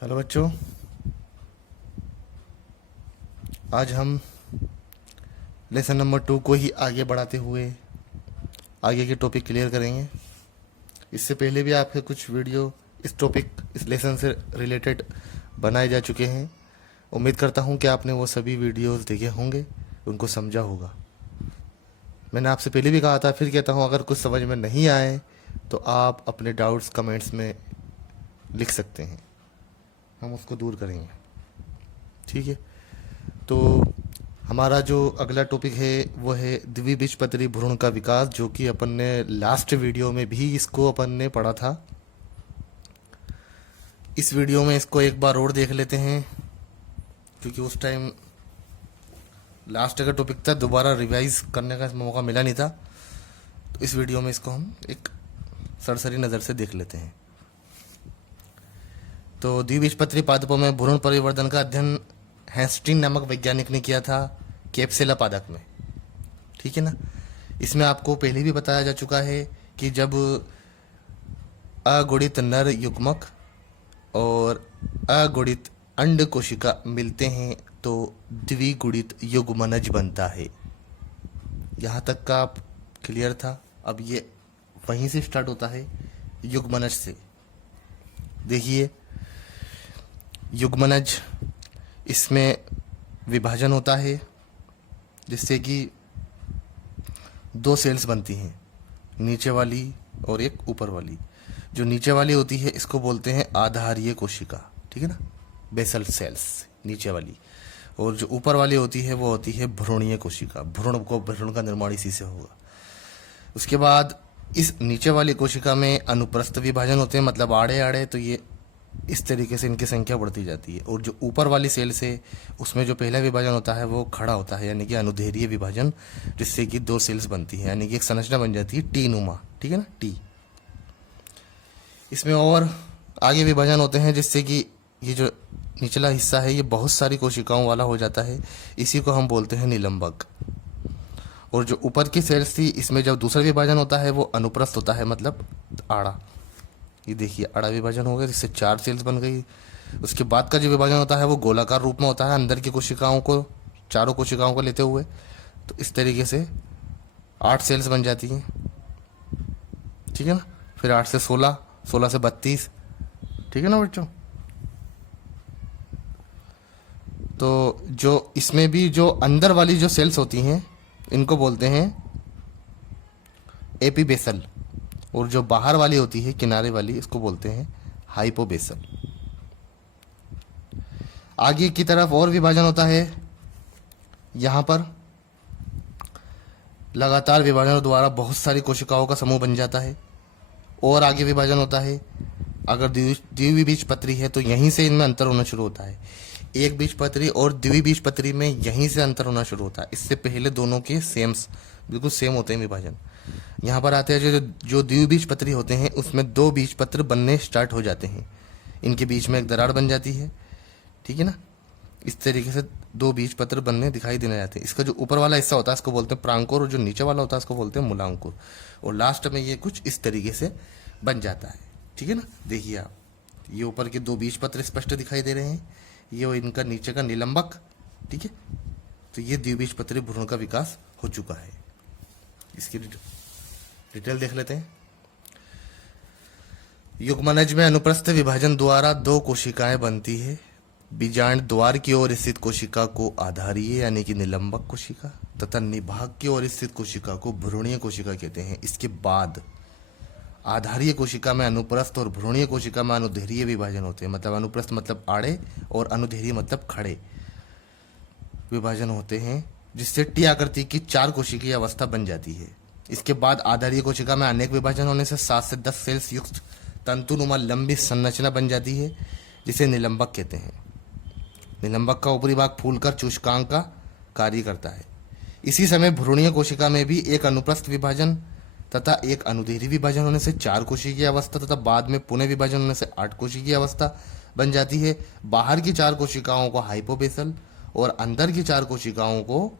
Hello बच्चों, आज हम लेसन नंबर 2 को ही आगे बढ़ाते हुए आगे के टॉपिक क्लियर करेंगे। इससे पहले भी आपके कुछ वीडियो इस लेसन से रिलेटेड बनाए जा चुके हैं। उम्मीद करता हूं कि आपने वो सभी वीडियोस देखे होंगे, उनको समझा होगा। मैंने आपसे पहले भी कहा था, फिर कहता हूं, अगर कुछ समझ में नहीं आए तो आप अपने डाउट्स कमेंट्स में लिख सकते हैं, हम उसको दूर करेंगे। ठीक है, तो हमारा जो अगला टॉपिक है वो है द्विबीजपत्री भ्रूण का विकास, जो कि अपन ने लास्ट वीडियो में भी इसको अपन ने पढ़ा था। इस वीडियो में इसको एक बार और देख लेते हैं, क्योंकि उस टाइम लास्ट का टॉपिक था, दोबारा रिवाइज करने का मौका मिला नहीं था। तो इस वीडियो में इसको हम एक सरसरी नज़र से देख लेते हैं। तो द्विबीजपत्री पादपों में भ्रूण परिवर्तन का अध्ययन हैस्टिन नामक वैज्ञानिक ने किया था कैप्सुला पादप में। ठीक है ना। इसमें आपको पहले भी बताया जा चुका है कि जब अगुणित नर युग्मक और अगुणित अंड कोशिका मिलते हैं तो द्विगुणित युग्मनज बनता है। यहाँ तक का आप क्लियर था। अब ये वहीं से स्टार्ट होता है, युग्मनज से। देखिए, युग्मनज, इसमें विभाजन होता है जिससे कि दो सेल्स बनती हैं, नीचे वाली और एक ऊपर वाली। जो नीचे वाली होती है इसको बोलते हैं आधारीय कोशिका, ठीक है ना, बेसल सेल्स नीचे वाली। और जो ऊपर वाली होती है वो होती है भ्रूणीय कोशिका। भ्रूण का निर्माण इसी से होगा। उसके बाद इस नीचे वाली कोशिका में अनुप्रस्थ विभाजन होते हैं, मतलब आड़े आड़े। तो ये इस तरीके से इनकी संख्या बढ़ती जाती है। और जो ऊपर वाली सेल से, उसमें जो पहला विभाजन होता है वो खड़ा होता है, यानी कि अनुदैर्घ्य विभाजन, जिससे कि दो सेल्स बनती है, यानी कि एक संरचना बन जाती है टी नुमा। ठीक है ना, टी। इसमें और आगे विभाजन होते हैं जिससे कि ये जो निचला हिस्सा है ये बहुत सारी कोशिकाओं वाला हो जाता है। इसी को हम बोलते हैं निलंबक। और जो ऊपर की सेल्स थी, इसमें जब दूसरा विभाजन होता है वो अनुप्रस्थ होता है, मतलब आड़ा। ये देखिए, आड़ा विभाजन हो गया, जिससे 4 सेल्स बन गई। उसके बाद का जो विभाजन होता है वो गोलाकार रूप में होता है, अंदर की कोशिकाओं को, चारों कोशिकाओं को लेते हुए। तो इस तरीके से 8 सेल्स बन जाती हैं। ठीक है ना। फिर 8 से 16, 16 से 32। ठीक है ना बच्चों। तो जो इसमें भी जो अंदर वाली जो सेल्स होती हैं इनको बोलते हैं एपीबेसल। और जो बाहर वाली होती है, किनारे वाली, इसको बोलते हैं हाइपोबेसल। आगे की तरफ और विभाजन होता है। यहाँ पर लगातार विभाजनों द्वारा बहुत सारी कोशिकाओं का समूह बन जाता है। और आगे विभाजन होता है, अगर द्विबीजपत्री है तो यहीं से इनमें अंतर होना शुरू होता है। एक बीजपत्री और द्विबीजपत्री में यहीं से अंतर होना शुरू होता है। इससे पहले दोनों के बिल्कुल सेम होते हैं विभाजन। यहाँ पर आते हैं जो द्विबीजपत्री होते हैं, उसमें 2 बीजपत्र बनने स्टार्ट हो जाते हैं। इनके बीच में एक दरार बन जाती है। ठीक है ना। इस तरीके से 2 बीजपत्र बनने दिखाई देने जाते हैं। इसका जो ऊपर वाला हिस्सा होता है इसको बोलते हैं प्रांकुर, और जो नीचे वाला होता है इसको बोलते हैं मूलांकुर। और लास्ट में ये कुछ इस तरीके से बन जाता है। ठीक है ना। देखिए आप, ये ऊपर के 2 बीजपत्र स्पष्ट दिखाई दे रहे हैं, ये इनका नीचे का निलंबक। ठीक है। तो ये द्विबीजपत्री भ्रूण का विकास हो चुका है। इसकी डिटेल देख लेते हैं। युग्मनज में अनुप्रस्थ विभाजन द्वारा 2 कोशिकाएं बनती है। बीजांड द्वार की ओर स्थित कोशिका को आधारीय यानी कि निलंबक कोशिका, तथा निभाग की ओर स्थित कोशिका को भ्रूणीय कोशिका कहते हैं। इसके बाद आधारीय कोशिका में अनुप्रस्थ और भ्रूणीय कोशिका में अनुदैर्घ्य विभाजन होते हैं। मतलब अनुप्रस्थ मतलब आड़े और अनुदैर्घ्य मतलब खड़े विभाजन होते हैं, जिससे टी आकृति की 4 कोशिकीय अवस्था बन जाती है। इसके बाद आधारीय कोशिका में अनेक विभाजन होने से 7 से 10 सेल्स युक्त तंतुनुमा लंबी संरचना बन जाती है, जिसे निलंबक कहते हैं। निलंबक का ऊपरी भाग फूलकर चूषकांक का कार्य करता है। इसी समय भ्रूणीय कोशिका में भी एक अनुप्रस्थ विभाजन तथा एक अनुदैर्घ्य विभाजन होने से 4 कोशिकीय अवस्था तथा बाद में पुनः विभाजन होने से 8 कोशिकीय अवस्था बन जाती है। बाहर की 4 कोशिकाओं को हाइपोबेसल और अंदर की 4 कोशिकाओं को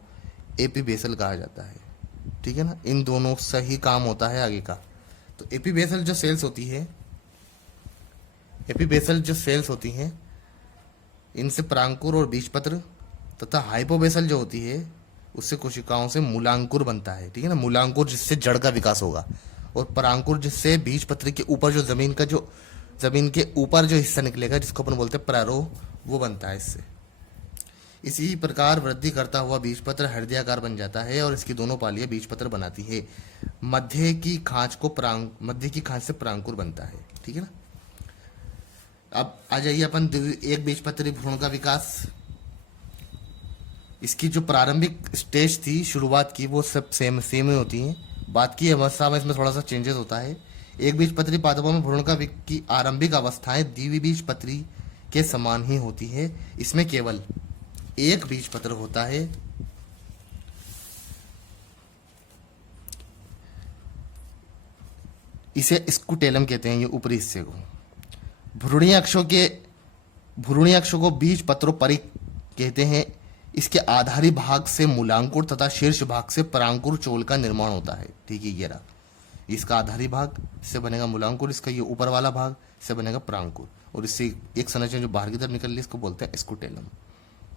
एपीबेसल कहा जाता है। ठीक है ना। इन दोनों से ही काम होता है आगे का। तो एपीबेसल जो सेल्स होती हैं इनसे परांकुर और बीजपत्र तथा हाइपोबेसल जो होती है उससे कोशिकाओं से मूलांकुर बनता है, ठीक है ना। मूलांकुर जिससे जड़ का विकास होगा, और परांकुर जिससे बीजपत्र के ऊपर जो जमीन के ऊपर जो हिस्सा निकलेगा जिसको अपन बोलते हैं प्रारोह, वो बनता है इससे। इसी प्रकार वृद्धि करता हुआ बीजपत्र हृदयाकार बन जाता है और इसकी दोनों पालियां बीजपत्र बनाती है। मध्य की खांच से परांकुर बनता है, ठीक है ना। अब आ जाइए अपन एक बीजपत्री भ्रूण का विकास। इसकी जो प्रारंभिक स्टेज थी, शुरुआत की, वो सब सेम ही होती है। बात की अवस्था में इसमें थोड़ा सा चेंजेस होता है। एक बीजपत्री पादपों में भ्रूण की आरंभिक अवस्थाएं द्विबीजपत्री के समान ही होती है। इसमें केवल एक बीजपत्र होता है। इसे स्कूटेलम कहते हैं, ये ऊपरी हिस्से को। भ्रूणीय अक्षों को बीज पत्रोपरिक कहते हैं। इसके आधारी भाग से मूलांकुर तथा शीर्ष भाग से परांकुर चोल का निर्माण होता है, ठीक है। ये रहा इसका आधारी भाग, इससे बनेगा मूलांकुर। इसका ये ऊपर वाला भाग इससे बनेगा परांकुर, और इससे एक संरचना जो बाहर की तरफ निकल रही है इसको बोलते हैं स्कूटेलम,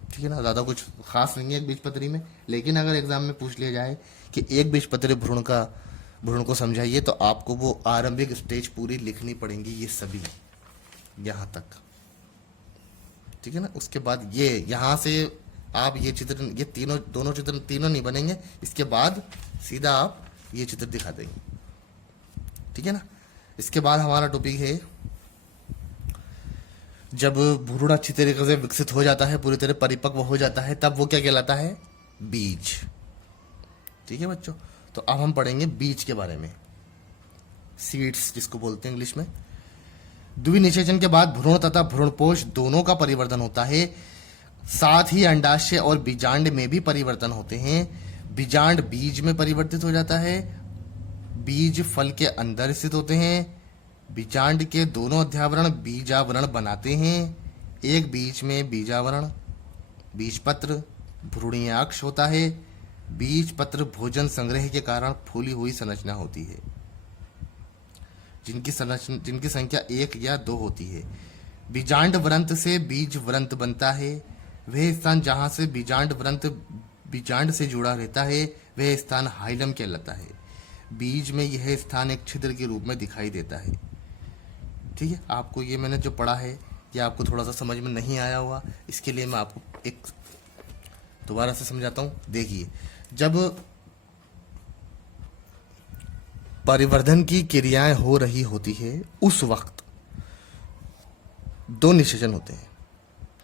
ठीक है ना। ज़्यादा कुछ खास नहीं है एक बीजपत्री में, लेकिन अगर एग्जाम में पूछ लिया जाए कि एक बीजपत्री भ्रूण को समझाइए तो आपको वो आरंभिक स्टेज पूरी लिखनी पड़ेंगी, ये सभी यहाँ तक, ठीक है ना। उसके बाद ये यहाँ से आप ये दोनों चित्र तीनों नहीं बनेंगे, इसके बाद सीधा आप ये चित्र दिखा देंगे, ठीक है ना। इसके बाद हमारा टॉपिक है जब भ्रूण अच्छी तरीके से विकसित हो जाता है, पूरी तरह परिपक्व हो जाता है, तब वो क्या कहलाता है? बीज, ठीक है बच्चों। तो अब हम पढ़ेंगे बीज के बारे में, सीड्स जिसको बोलते हैं इंग्लिश में। द्विनिषेचन के बाद भ्रूण तथा भ्रूणपोष दोनों का परिवर्तन होता है। साथ ही अंडाशय और बीजांड में भी परिवर्तन होते हैं। बीजांड बीज में परिवर्तित हो जाता है। बीज फल के अंदर स्थित होते हैं। बीजांड के दोनों अध्यावरण बीजावरण बनाते हैं। एक बीज में बीजावरण बीजपत्र भ्रूणीय अक्ष होता है। बीजपत्र भोजन संग्रह के कारण फूली हुई संरचना होती है, जिनकी संख्या 1 या 2 होती है। बीजांड व्रंत से बीज व्रंत बनता है। वह स्थान जहां से बीजांड व्रंत बीजांड से जुड़ा रहता है वह स्थान हाइलम कहलाता है। बीज में यह स्थान एक छिद्र के रूप में दिखाई देता है, ठीक है। आपको ये मैंने जो पढ़ा है ये आपको थोड़ा सा समझ में नहीं आया हुआ, इसके लिए मैं आपको एक दोबारा से समझाता हूँ। देखिए, जब परिवर्धन की क्रियाएं हो रही होती है उस वक्त 2 निषेचन होते हैं,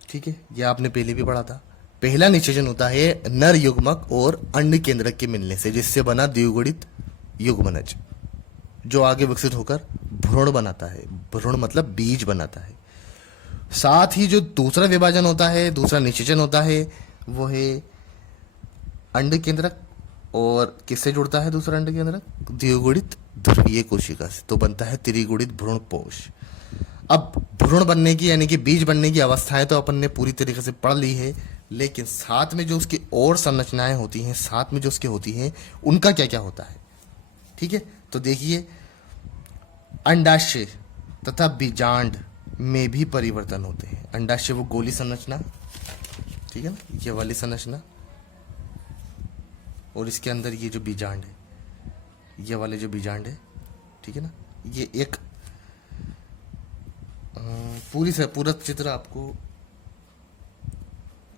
ठीक है। यह आपने पहले भी पढ़ा था। पहला निषेचन होता है नर युग्मक और अंड केंद्रक के मिलने से, जिससे बना द्विगुणित युग्मनज, जो आगे विकसित होकर भ्रूण बनाता है। भ्रूण मतलब बीज बनाता है। साथ ही जो दूसरा विभाजन होता है, दूसरा निषेचन होता है, वो है अंड केंद्रक। और किससे जुड़ता है दूसरा अंड केंद्रक? द्विगुणित ध्रुवीय कोशिका से, तो बनता है त्रिगुणित भ्रूणपोष। अब भ्रूण बनने की यानी कि बीज बनने की अवस्थाएं तो अपन ने पूरी तरीके से पढ़ ली है, लेकिन साथ में जो उसकी और संरचनाएं होती हैं, साथ में जो उसके होती हैं, उनका क्या क्या होता है, ठीक है। तो देखिए, अंडाशय तथा बीजांड में भी परिवर्तन होते हैं। अंडाशय वो गोली संरचना, ठीक है ना, ये वाली संरचना, और इसके अंदर ये जो बीजांड है, ये वाले जो बीजांड है, ठीक है ना। ये एक पूरा चित्र आपको,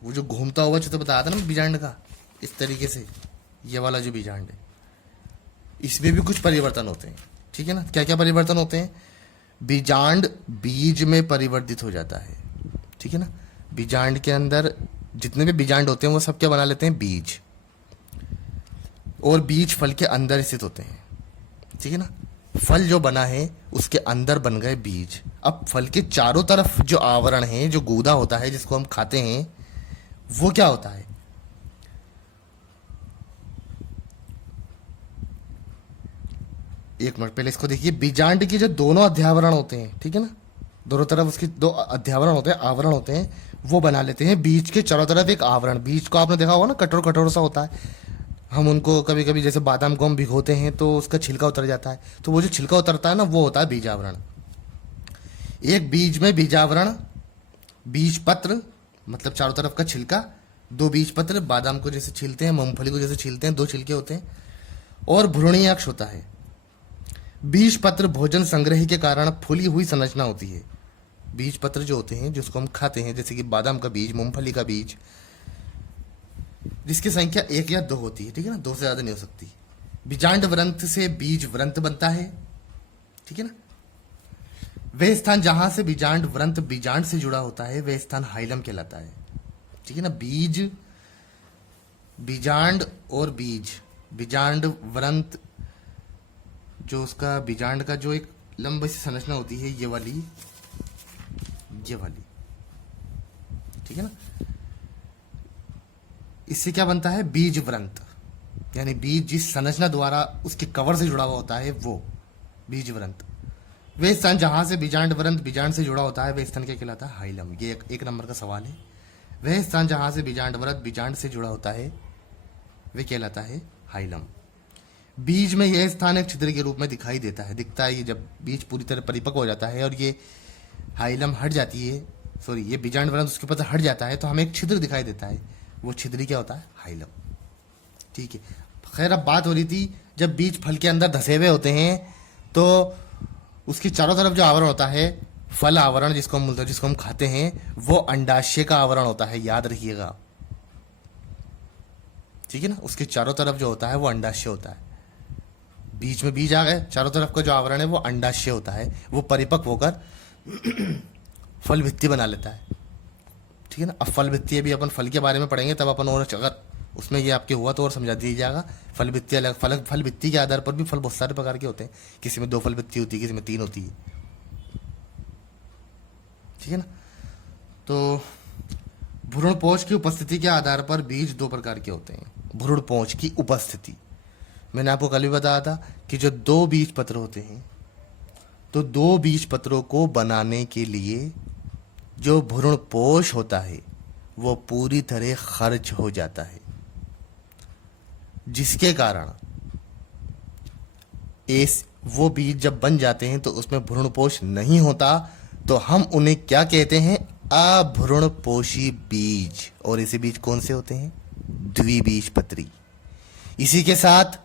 वो जो घूमता हुआ चित्र बताया था ना बीजांड का, इस तरीके से ये वाला जो बीजांड है, इसमें भी कुछ परिवर्तन होते हैं, ठीक है ना। क्या क्या परिवर्तन होते हैं? बीजांड बीज में परिवर्तित हो जाता है, ठीक है ना। बीजांड के अंदर जितने भी बीजांड होते हैं वो सब क्या बना लेते हैं? बीज। और बीज फल के अंदर स्थित होते हैं, ठीक है ना। फल जो बना है उसके अंदर बन गए बीज। अब फल के चारों तरफ जो आवरण है, जो गूदा होता है जिसको हम खाते हैं, वो क्या होता है? एक मिनट पहले इसको देखिए। बीजांड की जो दोनों अध्यावरण होते हैं, ठीक है ना, दोनों तरफ उसके 2 अध्यावरण होते हैं, आवरण होते हैं, वो बना लेते हैं बीज के चारों तरफ एक आवरण। बीज को आपने देखा होगा ना, कठोर कठोर सा होता है। हम उनको कभी कभी जैसे बादाम को हम भिगोते हैं तो उसका छिलका उतर जाता है, तो वो जो छिलका उतरता है ना, वो होता है बीजावरण। एक बीज में बीजावरण, बीजपत्र मतलब चारों तरफ का छिलका, दो बीज पत्र, बादाम को जैसे छीलते हैं, मूंगफली को जैसे छीलते हैं, दो छिलके होते हैं, और भ्रूणीय अक्ष होता है। बीज पत्र भोजन संग्रह के कारण फूली हुई संरचना होती है। बीज पत्र जो होते हैं जिसको हम खाते हैं, जैसे कि बादाम का बीज, मूंगफली का बीज, जिसकी संख्या 1 या 2 होती है, ठीक है ना, 2 से ज्यादा नहीं हो सकती। बीजांड व्रंत से बीज व्रंत बनता है, ठीक है ना। वह स्थान जहां से बीजांड व्रंत बीजांड से जुड़ा होता है वह स्थान हाइलम कहलाता है, ठीक है ना। बीज, बीजांड और बीज, बीजांड व्रंत, जो उसका बीजांड का जो एक लंबी सी संरचना होती है, ये वाली, ठीक है ना, इससे क्या बनता है, बीज व्रंत, यानी बीज जिस संरचना द्वारा उसके कवर से जुड़ा हुआ होता है वो बीज व्रंत। वे स्थान जहां से बीजांड व्रंत बीजांड से जुड़ा होता है वह स्थान क्या कहलाता है, हाइलम। ये एक नंबर का सवाल है। वह स्थान जहां से बीजांड व्रंत बीजांड से जुड़ा होता है वह कहलाता है हाइलम। बीज में यह स्थान एक छिद्र के रूप में दिखाई देता है, दिखता है। ये जब बीज पूरी तरह परिपक्व हो जाता है और ये हाइलम हट जाती है, सॉरी, ये बीजांड व्रंत उसके ऊपर से हट जाता है, तो हमें एक छिद्र दिखाई देता है, वो छिद्र क्या होता है, हाइलम, ठीक है। खैर, अब बात हो रही थी जब बीज फल के अंदर धसे हुए होते हैं तो उसके चारों तरफ जो आवरण होता है, फल आवरण जिसको हम खाते हैं, वो अंडाशय का आवरण होता है, याद रखिएगा, ठीक है ना। उसके चारों तरफ जो होता है वो अंडाशय होता है। बीच में बीज आ गए, चारों तरफ का जो आवरण है वो अंडाशय होता है, वो परिपक्व होकर फल भित्ति बना लेता है, ठीक है ना। अब फल भित्ति भी अपन फल के बारे में पढ़ेंगे तब अपन, और अगर उसमें ये आपके हुआ तो और समझा दिया जाएगा। फल भित्ति अलग, फल भित्ति के आधार पर भी फल बहुत सारे प्रकार के होते हैं, किसी में 2 फल भित्ति होती है, किसी में 3 होती है, ठीक है ना। तो भ्रूणपोष की उपस्थिति के आधार पर बीज 2 प्रकार के होते हैं। भ्रूणपोष की उपस्थिति, मैंने आपको कल भी बताया था कि जो 2 बीज पत्र होते हैं, तो 2 बीज पत्रों को बनाने के लिए जो भ्रूणपोष होता है वो पूरी तरह खर्च हो जाता है, जिसके कारण वो बीज जब बन जाते हैं तो उसमें भ्रूणपोष नहीं होता, तो हम उन्हें क्या कहते हैं, अभ्रूणपोषी बीज। और ऐसे बीज कौन से होते हैं, द्विबीजपत्री। इसी के साथ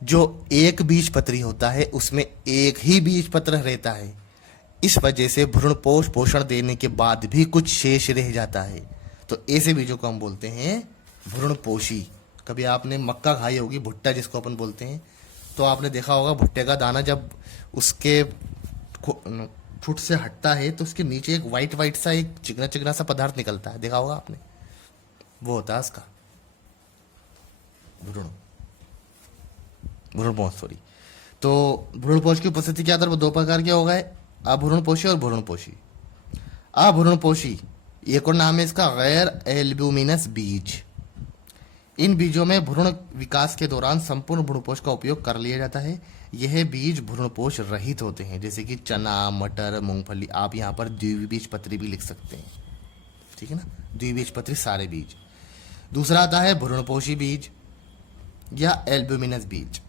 जो एक बीज पत्री होता है उसमें एक ही बीज पत्र रहता है, इस वजह से भ्रूणपोष पोषण देने के बाद भी कुछ शेष रह जाता है, तो ऐसे बीजों को हम बोलते हैं भ्रूणपोषी। कभी आपने मक्का खाई होगी, भुट्टा जिसको अपन बोलते हैं, तो आपने देखा होगा भुट्टे का दाना जब उसके फुट से हटता है तो उसके नीचे एक वाइट सा एक चिकना चिकना सा पदार्थ निकलता है, देखा होगा आपने, वो होता है उसका भ्रूणपोष, सॉरी। तो भ्रूणपोष की उपस्थिति के आधार पर 2 प्रकार के हो गए, अभ्रूणपोषी और भ्रूणपोषी। अभ्रूणपोषी एक और नाम है इसका, गैर एल्ब्यूमिनस बीज। इन बीजों में भ्रूण विकास के दौरान संपूर्ण भ्रूणपोष का उपयोग कर लिया जाता है। यह बीज भ्रूणपोष रहित होते हैं, जैसे कि चना, मटर, मूंगफली। आप यहाँ पर द्विबीजपत्री भी लिख सकते हैं, ठीक है ना, द्विबीजपत्री सारे बीज। दूसरा आता है भ्रूणपोषी बीज या एल्ब्यूमिनस बीज।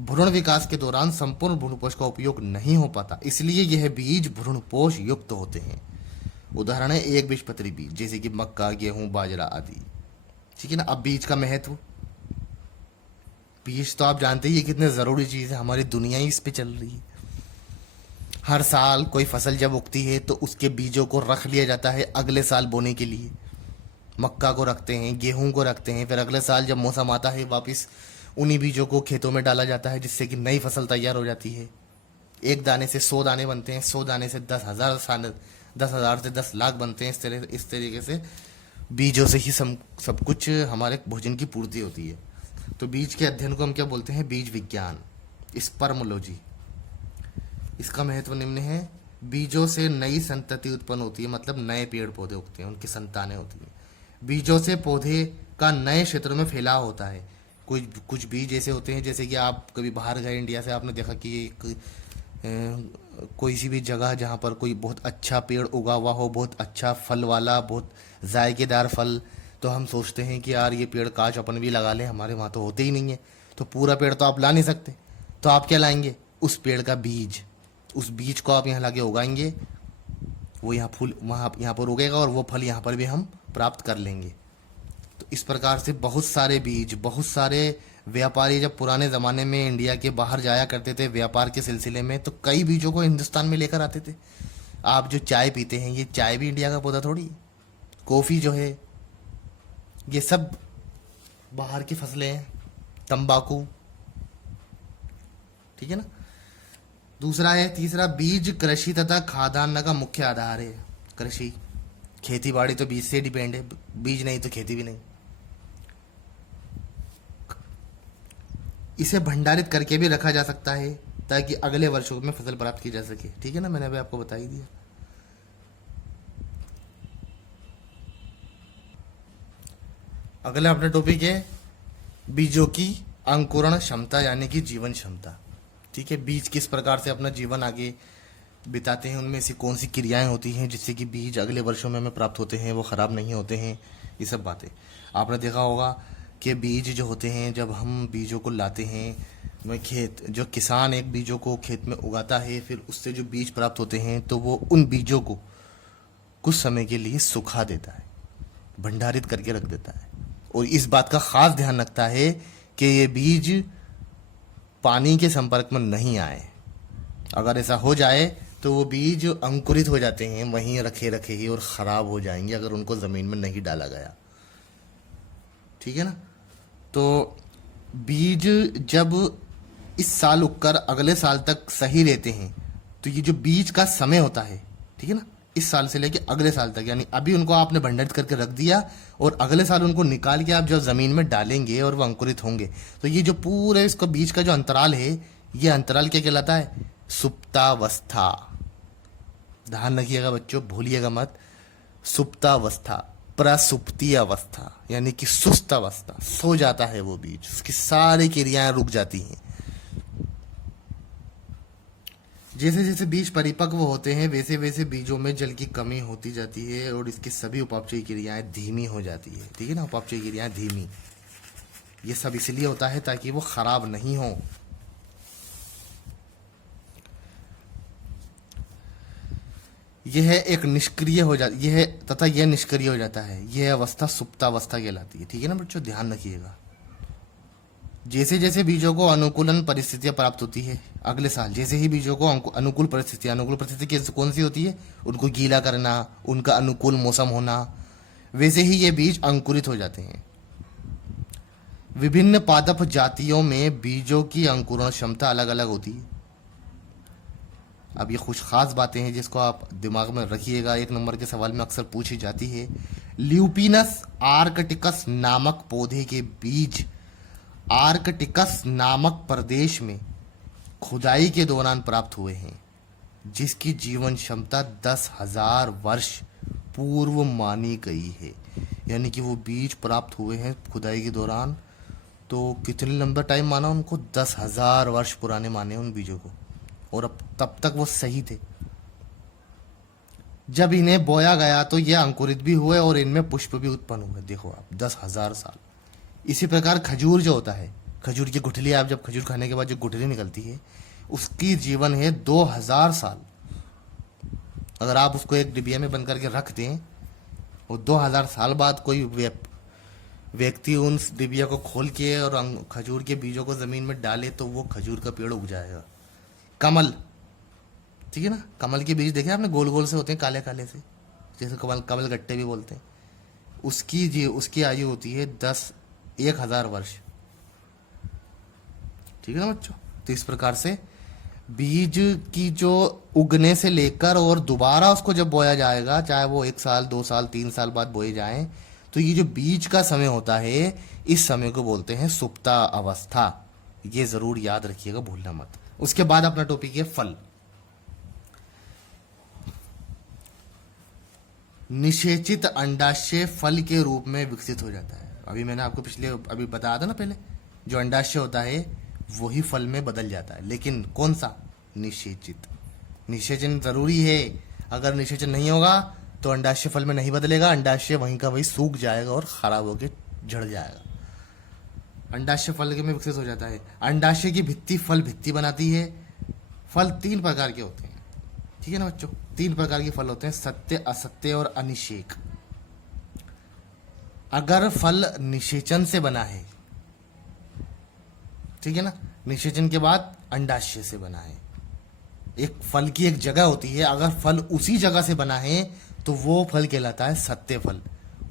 भ्रूण विकास के दौरान संपूर्ण भ्रूणपोष का उपयोग नहीं हो पाता, इसलिए यह बीज भ्रूणपोष युक्त होते हैं। उदाहरण है एक बीजपत्री बीज, जैसे कि मक्का, गेहूं, बाजरा आदि, ठीक है ना। अब बीज का महत्व, बीज तो आप जानते ही ये कितने जरूरी चीज है, हमारी दुनिया ही इस पे चल रही है। हर साल कोई फसल जब उगती है तो उसके बीजों को रख लिया जाता है अगले साल बोने के लिए। मक्का को रखते हैं, गेहूं को रखते हैं, फिर अगले साल जब मौसम आता है वापस उन्हीं बीजों को खेतों में डाला जाता है, जिससे कि नई फसल तैयार हो जाती है। एक दाने से 100 दाने बनते हैं, 100 दाने से 10,000 से 10 लाख बनते हैं। इस तरीके से बीजों से ही सब कुछ हमारे भोजन की पूर्ति होती है। तो बीज के अध्ययन को हम क्या बोलते हैं, बीज विज्ञान, स्पर्मोलॉजी। इसका महत्व निम्न है, बीजों से नई संतति उत्पन्न होती है, मतलब नए पेड़ पौधे उगते हैं, उनकी संतानें होती हैं। बीजों से पौधे का नए क्षेत्रों में फैलाव होता है। कुछ बीज ऐसे होते हैं, जैसे कि आप कभी बाहर गए इंडिया से, आपने देखा कि एक कोई सी भी जगह जहाँ पर कोई बहुत अच्छा पेड़ उगा हुआ हो, बहुत अच्छा फल वाला, बहुत जायकेदार फल, तो हम सोचते हैं कि यार ये पेड़ काश अपन भी लगा लें, हमारे वहाँ तो होते ही नहीं है। तो पूरा पेड़ तो आप ला नहीं सकते, तो आप क्या लाएंगे, उस पेड़ का बीज, उस बीज को आप यहाँ लाके उगाएंगे वो यहाँ फूल वहाँ यहाँ पर उगेगा और वो फल यहाँ पर भी हम प्राप्त कर लेंगे। तो इस प्रकार से बहुत सारे बीज, बहुत सारे व्यापारी जब पुराने ज़माने में इंडिया के बाहर जाया करते थे व्यापार के सिलसिले में, तो कई बीजों को हिंदुस्तान में लेकर आते थे। आप जो चाय पीते हैं, ये चाय भी इंडिया का पौधा थोड़ी, कॉफ़ी जो है ये सब बाहर की फसलें हैं, तंबाकू, ठीक है ना। दूसरा है, तीसरा, बीज कृषि तथा खाद्यान्न का मुख्य आधार है। कृषि, खेती बाड़ी तो बीज से डिपेंड है, बीज नहीं तो खेती भी नहीं। इसे भंडारित करके भी रखा जा सकता है ताकि अगले वर्षों में फसल प्राप्त की जा सके, ठीक है ना, मैंने अभी आपको बता ही दिया। अगला अपना टॉपिक है बीजों की अंकुरण क्षमता यानी कि जीवन क्षमता। ठीक है, बीज किस प्रकार से अपना जीवन आगे बिताते हैं, उनमें से कौन सी क्रियाएं होती हैं जिससे कि बीज अगले वर्षों में हमें प्राप्त होते हैं, वो खराब नहीं होते हैं, ये सब बातें। आपने देखा होगा कि बीज जो होते हैं, जब हम बीजों को लाते हैं, वह खेत, जो किसान एक बीजों को खेत में उगाता है, फिर उससे जो बीज प्राप्त होते हैं तो वो उन बीजों को कुछ समय के लिए सुखा देता है, भंडारित करके रख देता है, और इस बात का खास ध्यान रखता है कि ये बीज पानी के संपर्क में नहीं आए। अगर ऐसा हो जाए तो वो बीज अंकुरित हो जाते हैं वहीं रखे रखे ही और ख़राब हो जाएंगे अगर उनको ज़मीन में नहीं डाला गया, ठीक है ना। तो बीज जब इस साल उगकर अगले साल तक सही रहते हैं, तो ये जो बीज का समय होता है, ठीक है ना, इस साल से लेके अगले साल तक, यानी अभी उनको आपने भंडारित करके रख दिया और अगले साल उनको निकाल के आप जब ज़मीन में डालेंगे और वो अंकुरित होंगे, तो ये जो पूरे इसका बीज का जो अंतराल है, ये अंतराल क्या कहलाता है? सुप्तावस्था। ध्यान रखिएगा बच्चों, भूलिएगा मत। सुप्तावस्था, प्रसुप्ति अवस्था, यानी कि सुस्त अवस्था, सो जाता है वो बीज, उसकी सारी क्रियाएं रुक जाती हैं। जैसे जैसे बीज परिपक्व होते हैं वैसे वैसे बीजों में जल की कमी होती जाती है और इसकी सभी उपापचयी क्रियाएं धीमी हो जाती है, ठीक है ना, उपापचयी क्रियाएं धीमी। ये सब इसलिए होता है ताकि वो खराब नहीं हो। यह एक निष्क्रिय हो जाती है तथा यह निष्क्रिय हो जाता है, यह अवस्था सुप्तावस्था कहलाती है, ठीक है ना बच्चों, ध्यान रखिएगा। जैसे जैसे बीजों को अनुकूलन परिस्थितियां प्राप्त होती है अगले साल, जैसे ही बीजों को अनुकूल परिस्थिति कौन सी होती है? उनको गीला करना, उनका अनुकूल मौसम होना, वैसे ही ये बीज अंकुरित हो जाते हैं। विभिन्न पादप जातियों में बीजों की अंकुरण क्षमता अलग अलग होती है। अब ये कुछ खास बातें हैं जिसको आप दिमाग में रखिएगा, एक नंबर के सवाल में अक्सर पूछी जाती है। ल्यूपिनस आर्कटिकस नामक पौधे के बीज आर्कटिकस नामक प्रदेश में खुदाई के दौरान प्राप्त हुए हैं, जिसकी जीवन क्षमता 10,000 वर्ष पूर्व मानी गई है। यानी कि वो बीज प्राप्त हुए हैं खुदाई के दौरान, तो कितने लंबा टाइम माना उनको? 10,000 वर्ष पुराने माने उन बीजों को, और अब तब तक वो सही थे। जब इन्हें बोया गया तो ये अंकुरित भी हुए और इनमें पुष्प भी उत्पन्न हुए। देखो आप, 10,000 साल। इसी प्रकार खजूर जो होता है, खजूर की गुठली, आप जब खजूर खाने के बाद जो गुठली निकलती है उसकी जीवन है 2,000 साल। अगर आप उसको एक डिबिया में बंद करके रख दें और 2,000 साल बाद कोई व्यक्ति उन डिबिया को खोल के और खजूर के बीजों को जमीन में डाले तो वो खजूर का पेड़ उग जाएगा। कमल, ठीक है ना, कमल के बीज देखे आपने, गोल गोल से होते हैं, काले काले से, जैसे कमल गट्टे भी बोलते हैं। उसकी आयु होती है 1,000 वर्ष, ठीक है ना बच्चों। तो इस प्रकार से बीज की जो उगने से लेकर और दोबारा उसको जब बोया जाएगा, चाहे वो 1 साल 2 साल 3 साल बाद बोए जाएं, तो ये जो बीज का समय होता है, इस समय को बोलते हैं सुप्ता अवस्था। ये जरूर याद रखिएगा, भूलना मत। उसके बाद अपना टॉपिक है फल। निषेचित अंडाशय फल के रूप में विकसित हो जाता है। अभी मैंने आपको अभी बताया था ना पहले, जो अंडाशय होता है वही फल में बदल जाता है, लेकिन कौन सा? निषेचित। निषेचन जरूरी है, अगर निषेचन नहीं होगा तो अंडाशय फल में नहीं बदलेगा, अंडाशय वहीं का वहीं सूख जाएगा और खराब होकर झड़ जाएगा। अंडाशय फल के में विकसित हो जाता है। अंडाशय की भित्ति फल भित्ति बनाती है। फल 3 प्रकार के होते हैं, ठीक है ना बच्चों। तीन प्रकार के फल होते हैं, सत्य, असत्य और अनिषेक। अगर फल निषेचन से बना है, ठीक है ना, निषेचन के बाद अंडाशय से बना है, एक फल की एक जगह होती है, अगर फल उसी जगह से बना है तो वो फल कहलाता है सत्य फल।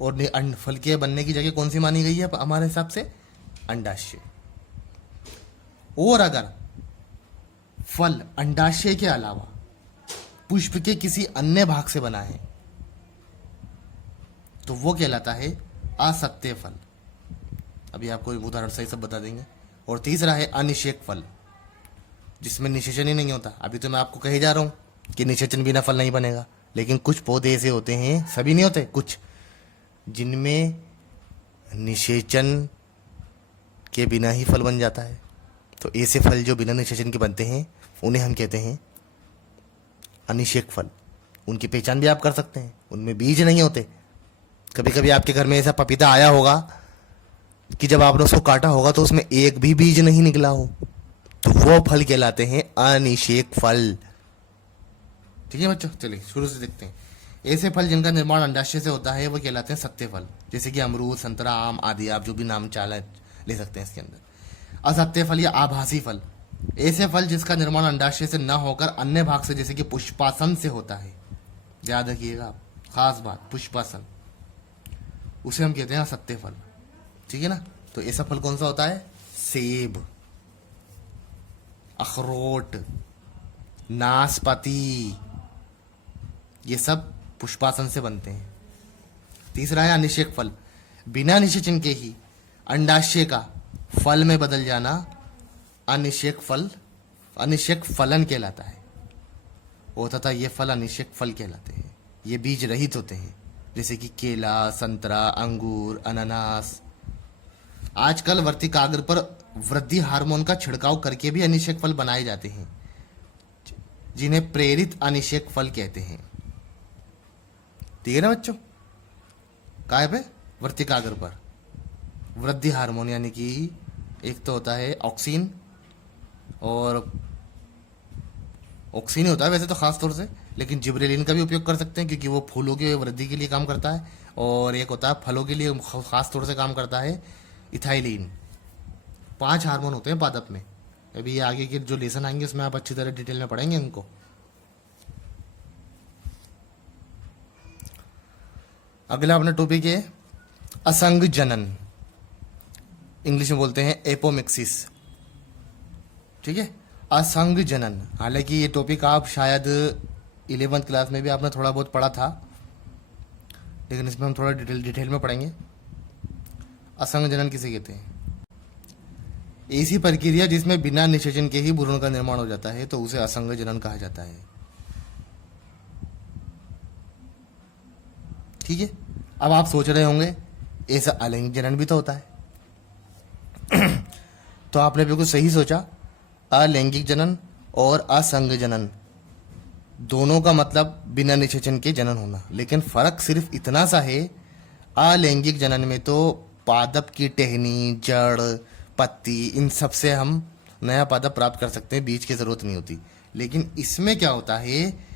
और फल के बनने की जगह कौन सी मानी गई है हमारे हिसाब से? अंडाशय। और अगर फल अंडाशय के अलावा पुष्प के किसी अन्य भाग से बना है तो वो कहलाता है असत्य फल। अभी आपको एक उदाहरण सही सब बता देंगे। और तीसरा है अनिषेक फल, जिसमें निषेचन ही नहीं होता। अभी तो मैं आपको कहे जा रहा हूं कि निषेचन बिना फल नहीं बनेगा, लेकिन कुछ पौधे ऐसे होते हैं, सभी नहीं होते, कुछ जिनमें निषेचन के बिना ही फल बन जाता है। तो ऐसे फल जो बिना निषेचन के बनते हैं उन्हें हम कहते हैं अनिषेक फल। उनकी पहचान भी आप कर सकते हैं, उनमें बीज नहीं होते। कभी कभी आपके घर में ऐसा पपीता आया होगा कि जब आपने उसको काटा होगा तो उसमें एक भी बीज नहीं निकला हो, तो वो फल कहलाते हैं अनिषेक फल। ठीक है बच्चों, चलिए शुरू से देखते हैं। ऐसे फल जिनका निर्माण अंडाशय से होता है वो कहलाते हैं सत्य फल, जैसे कि अमरूद, संतरा, आम आदि, आप जो भी नाम चाला ले सकते हैं इसके अंदर। असत्य फल या आभासी फल, ऐसे फल जिसका निर्माण अंडाशय से न होकर अन्य भाग से, जैसे कि पुष्पासन से होता है। याद रखिएगा आप, खास बात, पुष्पासन, उसे हम कहते हैं असत्य फल। ठीक है ना। तो ऐसा फल कौन सा होता है? सेब, अखरोट, नाशपाती, ये सब पुष्पासन से बनते हैं। तीसरा है अनिषेक फल, बिना निषेचन के ही अंडाशय का फल में बदल जाना अनिषेक फल, अनिषेक फलन कहलाता है। और तथा ये फल अनिषेक फल कहलाते हैं। ये बीज रहित होते हैं, जैसे कि केला, संतरा, अंगूर, अनानास। आजकल वर्तिकाग्र पर वृद्धि हार्मोन का छिड़काव करके भी अनिषेक फल बनाए जाते हैं, जिन्हें प्रेरित अनिषेक फल कहते हैं। ठीक है ना बच्चों। काय पे? वर्तिकाग्र पर वृद्धि हार्मोन, यानी कि एक तो होता है ऑक्सीन, और ऑक्सीन ही होता है वैसे तो खास तौर से, लेकिन जिब्रेलिन का भी उपयोग कर सकते हैं क्योंकि वो फूलों की वृद्धि के लिए काम करता है। और एक होता है फलों के लिए खास तौर से काम करता है इथाइलिन। 5 हार्मोन होते हैं पादप में। अभी ये आगे के जो लेसन आएंगे उसमें आप अच्छी तरह डिटेल में पढ़ेंगे इनको। अगला अपना टॉपिक है असंग जनन, इंग्लिश में बोलते हैं एपोमिक्सिस। ठीक है, असंग जनन। हालांकि ये टॉपिक आप शायद 11th क्लास में भी आपने थोड़ा बहुत पढ़ा था, लेकिन इसमें हम थोड़ा डिटेल में पढ़ेंगे। असंग जनन किसे कहते हैं? ऐसी प्रक्रिया जिसमें बिना निषेचन के ही भ्रूण का निर्माण हो जाता है, तो उसे असंग जनन कहा जाता है। ठीक है। अब आप सोच रहे होंगे ऐसा अलैंगिक जनन भी तो होता है। तो आपने बिल्कुल सही सोचा, अलैंगिक जनन और असंग जनन दोनों का मतलब बिना निषेचन के जनन होना, लेकिन फर्क सिर्फ इतना सा है, अलैंगिक जनन में तो पादप की टहनी, जड़, पत्ती, इन सब से हम नया पादप प्राप्त कर सकते हैं, बीज की जरूरत नहीं होती। लेकिन इसमें क्या होता है,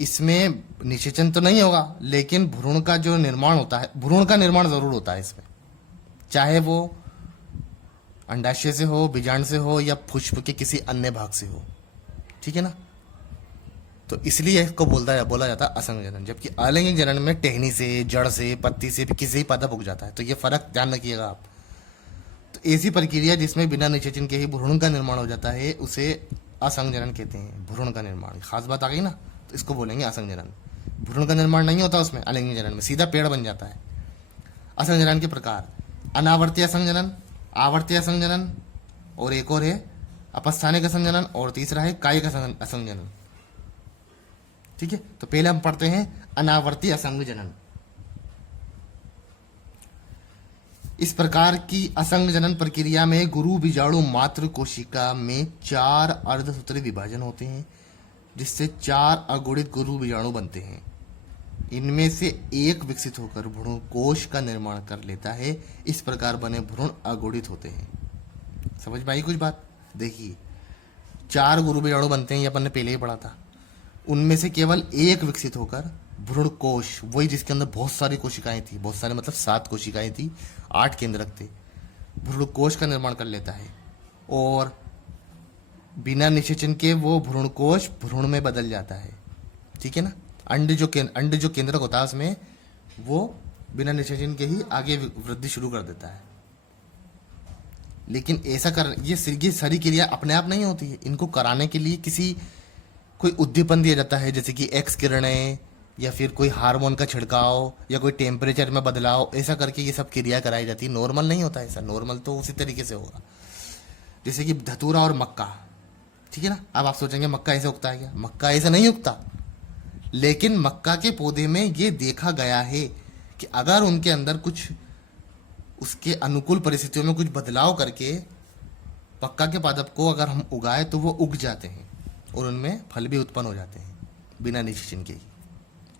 इसमें निषेचन तो नहीं होगा, लेकिन भ्रूण का जो निर्माण होता है, भ्रूण का निर्माण जरूर होता है इसमें, चाहे वो अंडाशय से हो, बीजांड से हो, या पुष्प के किसी अन्य भाग से हो। ठीक है ना। तो इसलिए इसको बोला जाता है असंग जनन। जबकि अलैंगिक जनन में टहनी से, जड़ से, पत्ती से भी किसी पादप उग जाता है। तो ये फर्क ध्यान रखिएगा आप। तो ऐसी प्रक्रिया जिसमें बिना निषेचन के ही भ्रूण का निर्माण हो जाता है उसे असंग जनन कहते हैं। भ्रूण का निर्माण, खास बात आ गई ना, तो इसको बोलेंगे असंग जनन। भ्रूण का निर्माण नहीं होता उसमें, अलैंगिक जनन में सीधा पेड़ बन जाता है। असंग जनन के प्रकार: अनावर्तीय असंग जनन, आवर्तीय असंग जनन, और एक और है अपस्थानिक असंग जनन, और तीसरा है कायिक असंग जनन। ठीक है। तो पहले हम पढ़ते हैं अनावर्तीय असंग जनन। इस प्रकार की असंग जनन प्रक्रिया में गुरु बीजाणु मात्र कोशिका में 4 अर्धसूत्री विभाजन होते हैं, जिससे 4 अगुणित गुरु बीजाणु बनते हैं। इनमें से एक विकसित होकर भ्रूण कोश का निर्माण कर लेता है। इस प्रकार बने भ्रूण अगुणित होते हैं। समझ में आई कुछ बात? देखिए, 4 गुरु बीजाणु बनते हैं, ये अपन ने पहले ही पढ़ा था। उनमें से केवल एक विकसित होकर भ्रूण कोश, वही जिसके अंदर बहुत सारी कोशिकाएं थी, बहुत सारे मतलब 7 कोशिकाएं थी, 8 केंद्रक थे, भ्रूण कोश का निर्माण कर लेता है। और बिना निषेचन के वो भ्रूण कोश भ्रूण में बदल जाता है। ठीक है ना। अंड जो केंद्रक होता है उसमें वो बिना निषेचन के ही आगे वृद्धि शुरू कर देता है। लेकिन ऐसा कर ये सारी क्रिया अपने आप नहीं होती है, इनको कराने के लिए कोई उद्दीपन दिया जाता है, जैसे कि एक्स किरणें या फिर कोई हार्मोन का छिड़काव या कोई टेम्परेचर में बदलाव, ऐसा करके ये सब क्रिया कराई जाती है। नॉर्मल नहीं होता ऐसा, नॉर्मल तो उसी तरीके से होगा जैसे कि धतूरा और मक्का। ठीक है ना। अब आप सोचेंगे मक्का ऐसे उगता है क्या? मक्का ऐसे नहीं उगता, लेकिन मक्का के पौधे में ये देखा गया है कि अगर उनके अंदर कुछ उसके अनुकूल परिस्थितियों में कुछ बदलाव करके मक्का के पादप को अगर हम उगाए तो वो उग जाते हैं और उनमें फल भी उत्पन्न हो जाते हैं बिना निषेचन के ही।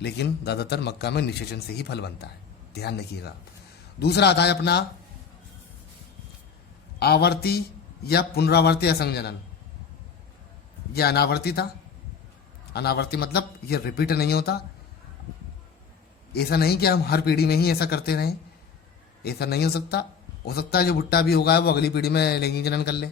लेकिन ज़्यादातर मक्का में निषेचन से ही फल बनता है, ध्यान रखिएगा। दूसरा आता है अपना आवर्ती या पुनरावर्ती असंजनन। यह अनावर्ती था। अनावर्ती मतलब ये रिपीट नहीं होता। ऐसा नहीं कि हम हर पीढ़ी में ही ऐसा करते रहें, ऐसा नहीं हो सकता। हो सकता है जो भुट्टा भी होगा वो अगली पीढ़ी में लैंगिक जनन कर ले।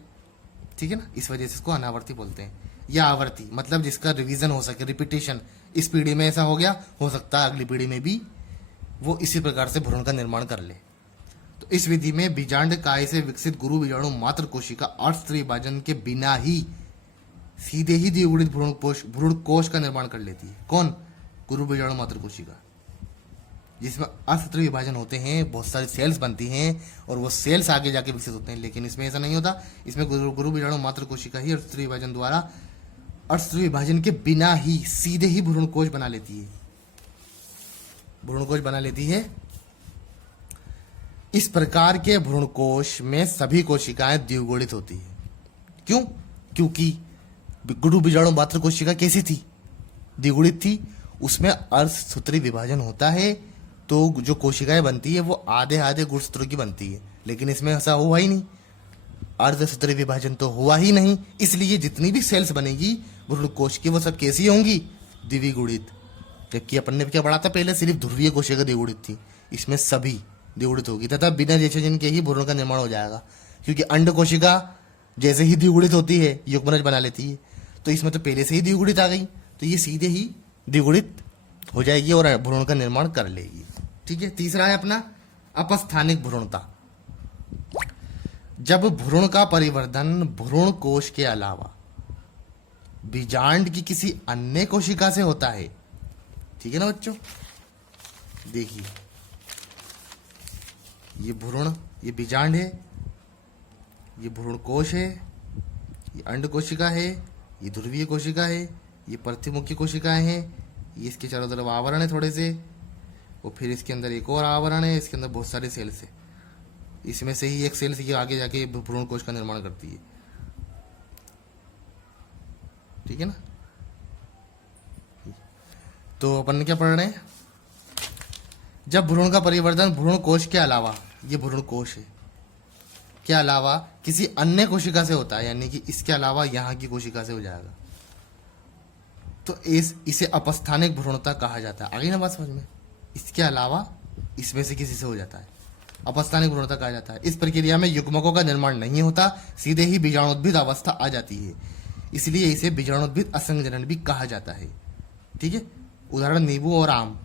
ठीक है ना। इस वजह से इसको अनावर्ती बोलते हैं। या आवर्ती मतलब जिसका रिवीजन हो सके, रिपीटेशन। इस पीढ़ी में ऐसा हो गया, हो सकता है अगली पीढ़ी में भी वो इसी प्रकार से भ्रूण का निर्माण कर ले। तो इस विधि में बीजांड काय से विकसित गुरु बीजाणु मात्र कोशिका अर्धस्त्री विभाजन के बिना ही सीधे ही द्विगुणित भ्रूण कोश का निर्माण कर लेती है। कौन? गुरु बीजाणु मात्र कोशिका, जिसमें अर्धस्त्री विभाजन होते हैं, बहुत सारी सेल्स बनती हैं और वो सेल्स आगे जाके विकसित होते हैं। लेकिन इसमें ऐसा नहीं होता। इसमें गुरु बीजाणु मात्र कोशिका ही अर्धस्त्री विभाजन द्वारा अर्धस्त्री विभाजन के बिना ही सीधे ही भ्रूण कोश बना लेती है, भ्रूण कोश बना लेती है। इस प्रकार के भ्रूण कोश में सभी कोशिकाएं द्विगुणित होती है। क्यों? क्योंकि गुरु बीजाणु मात्र कोशिका कैसी थी? द्विगुणित थी। उसमें अर्धसूत्री विभाजन होता है तो जो कोशिकाएं बनती है वो आधे आधे गुणसूत्रों की बनती है। लेकिन इसमें ऐसा हुआ ही नहीं, अर्धसूत्री विभाजन तो हुआ ही नहीं। इसलिए जितनी भी सेल्स बनेगी भ्रूण कोश की वो सब कैसी होंगी? द्विगुणित। जबकि अपन ने क्या पढ़ा था पहले? सिर्फ ध्रुवीय कोशिका द्विगुणित थी, इसमें सभी द्विगुणित होगी तथा बिना निषेचन के ही भ्रूण का निर्माण हो जाएगा। क्योंकि अंड कोशिका जैसे ही द्विगुणित होती है युग्मनज बना लेती है, तो इसमें तो पहले से ही द्विगुणित आ गई, तो ये सीधे ही द्विगुणित हो जाएगी और भ्रूण का निर्माण कर लेगी। ठीक है। तीसरा है अपना अपस्थानिक भ्रूणता। जब भ्रूण का परिवर्धन भ्रूण कोश के अलावा बीजांड की किसी अन्य कोशिका से होता है। ठीक है ना बच्चों। देखिए ये भ्रूण, ये बीजांड है, ये भ्रूण कोश है, ये अंड कोशिका है, ये ध्रुवीय कोशिका है, ये प्रतिमुखी कोशिकाएं हैं, ये इसके चारों तरफ आवरण है थोड़े से, और फिर इसके अंदर एक और आवरण है, इसके अंदर बहुत सारे सेल्स है। इसमें से ही एक सेल से आगे जाके भ्रूण कोश का निर्माण करती है। ठीक है ना। तो अपन ने क्या पढ़ रहे हैं? जब भ्रूण का परिवर्तन भ्रूण कोश के अलावा, ये भ्रूण कोश है, के अलावा किसी अन्य कोशिका से होता है, यानी कि इसके अलावा यहाँ की कोशिका से हो जाएगा, तो इसे अपस्थानिक भ्रूणता कहा जाता है। आगे ना बात समझ में? इसके अलावा इसमें से किसी से हो जाता है, अपस्थानिक भ्रूणता कहा जाता है। इस प्रक्रिया में युग्मकों का निर्माण नहीं होता, सीधे ही बीजाणुद्भिद अवस्था आ जाती है, इसलिए इसे बीजाणुद्भिद असंजनन भी कहा जाता है। ठीक है। उदाहरण नींबू और आम।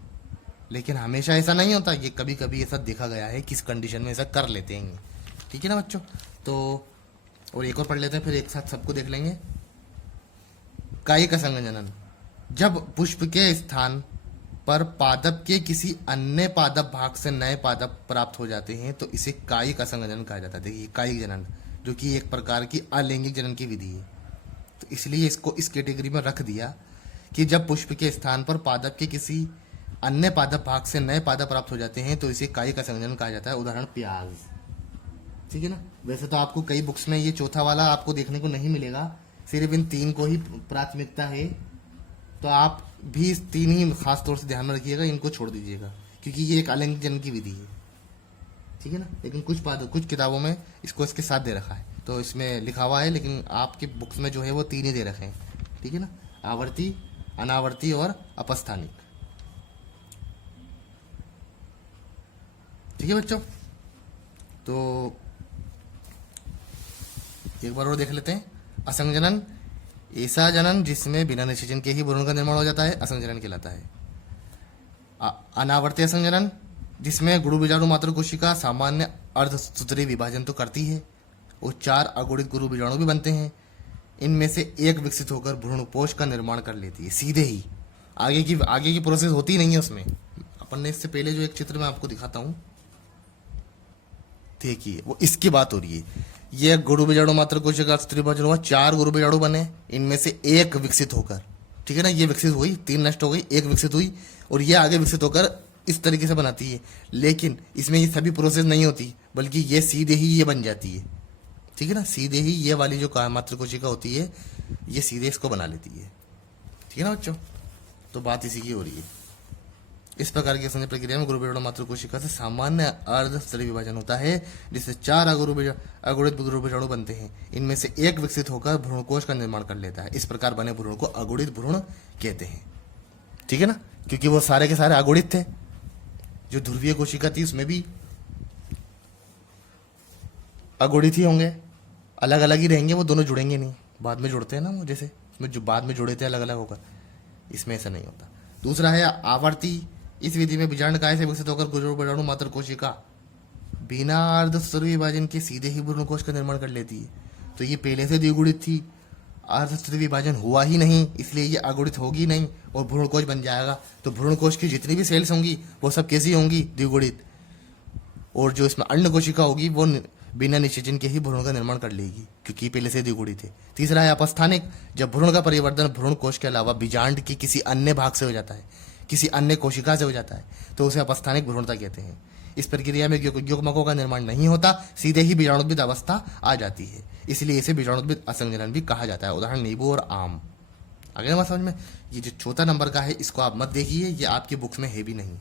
लेकिन हमेशा ऐसा नहीं होता, ये कभी कभी ऐसा देखा गया है, किस कंडीशन में ऐसा कर लेते हैं। ठीक है ना बच्चों। तो और एक और पढ़ लेते हैं, फिर एक साथ सबको देख लेंगे। कायिक असंजनन। जब पुष्प के स्थान पर पादप के किसी अन्य पादप भाग से नए पादप प्राप्त हो जाते हैं तो इसे कायिक असंजनन कहा जाता है। देखिए कायिक जनन, जो कि एक प्रकार की अलैंगिक जनन की विधि है, तो इसलिए इसको इस कैटेगरी में रख दिया कि जब पुष्प के स्थान पर पादप के किसी अन्य पादप भाग से नए पादप प्राप्त हो जाते हैं तो इसे कायिक असंजनन कहा जाता है। उदाहरण प्याज। ठीक है ना। वैसे तो आपको कई बुक्स में ये चौथा वाला आपको देखने को नहीं मिलेगा, सिर्फ इन 3 को ही प्राथमिकता है, तो आप भी इस 3 ही खास तौर से ध्यान में रखिएगा, इनको छोड़ दीजिएगा क्योंकि ये एक अलैंगिक जनन की विधि है। ठीक है ना। लेकिन कुछ किताबों में इसको इसके साथ दे रखा है, तो इसमें लिखा हुआ है, लेकिन आपके बुक्स में जो है वो 3 ही दे रखे हैं। ठीक है ना। आवर्ती, अनावर्ती और अपस्थानिक। ठीक है बच्चों, तो एक बार और देख लेते हैं। असंजनन, ऐसा जनन जिसमें बिना निषेचन के ही भ्रूण का निर्माण हो जाता है, असंजनन कहलाता है। अनावर्ती असंजनन, जिसमें गुरु बीजाणु मात्र कोशिका सामान्य अर्धसूत्री विभाजन तो करती है और 4 अगुणित गुरु बीजाणु भी बनते हैं। इनमें से एक विकसित होकर भ्रूणपोष का निर्माण कर लेती है, सीधे ही। आगे की प्रोसेस होती नहीं है उसमें। अपन ने इससे पहले जो एक चित्र मैं आपको दिखाता हूं, देखिए, वो इसकी बात हो रही है। ये गुरु बीजाणु मात्र कोशिका सूत्री विभाजन हुआ, 4 गुरु बीजाणु बने, इनमें से एक विकसित होकर, ठीक है ना, ये विकसित हुई, 3 नष्ट हो गई, एक विकसित हुई और ये आगे विकसित होकर इस तरीके से बनाती है। लेकिन इसमें ये सभी प्रोसेस नहीं होती, बल्कि ये सीधे ही ये बन जाती है। ठीक है ना, सीधे ही ये वाली जो मात्र कोशिका होती है, ये सीधे इसको बना लेती है। ठीक है ना बच्चों, तो बात इसी की हो रही है। इस प्रकार की असंजन प्रक्रिया में गुरु बीजाणु मात्र कोशिका से सामान्य अर्धस्तरीय विभाजन होता है, जिससे 4 अगुणित गुरु बीजाणु बनते हैं। इनमें से एक विकसित होकर भ्रूणकोश का निर्माण कर लेता है। इस प्रकार बने भ्रूण को अगुणित भ्रूण कहते हैं। ठीक है ना, क्योंकि वो सारे के सारे अगुणित थे। जो ध्रुवीय कोशिका थी उसमें भी अगुणित ही होंगे, अलग अलग ही रहेंगे, वो दोनों जुड़ेंगे नहीं। बाद में जुड़ते हैं ना वो, जैसे उसमें जो बाद में जुड़े थे अलग अलग होकर, इसमें ऐसा नहीं होता। दूसरा है आवर्ती। इस विधि में बीजांड काय से विकसित होकर गुरु बीजाणु मात्र कोशिका बिना अर्धस्तरीय विभाजन के सीधे ही भ्रूणकोश का निर्माण कर लेती है। तो ये पहले से द्विगुणित थी, अर्धस्तरीय विभाजन हुआ ही नहीं, इसलिए ये अगुणित होगी नहीं और भ्रूणकोश बन जाएगा। तो भ्रूणकोश की जितनी भी सेल्स होंगी वो सब कैसी होंगी, द्विगुणित। और जो इसमें अंड कोशिका होगी वो बिना निषेचन के ही भ्रूण का निर्माण कर लेगी, क्योंकि पहले से द्विगुणित थे। तीसरा है अपस्थानिक। जब भ्रूण का परिवर्तन भ्रूण कोश के अलावा बीजांड के किसी अन्य भाग से हो जाता है, किसी अन्य कोशिका से हो जाता है, तो उसे अपस्थानिक भ्रूणता कहते हैं। इस प्रक्रिया में युग्मकों का निर्माण नहीं होता, सीधे ही बीजाणुद्भिद अवस्था आ जाती है, इसलिए इसे बीजाणुद्भिद असंजनन भी कहा जाता है। उदाहरण नींबू और आम। अगले बात समझ में, ये जो चौथा नंबर का है इसको आप मत देखिए, ये आपकी बुक्स में है भी नहीं।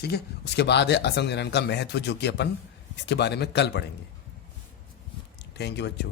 ठीक है, उसके बाद है असंजनन का महत्व, जो कि अपन इसके बारे में कल पढ़ेंगे। थैंक यू बच्चों।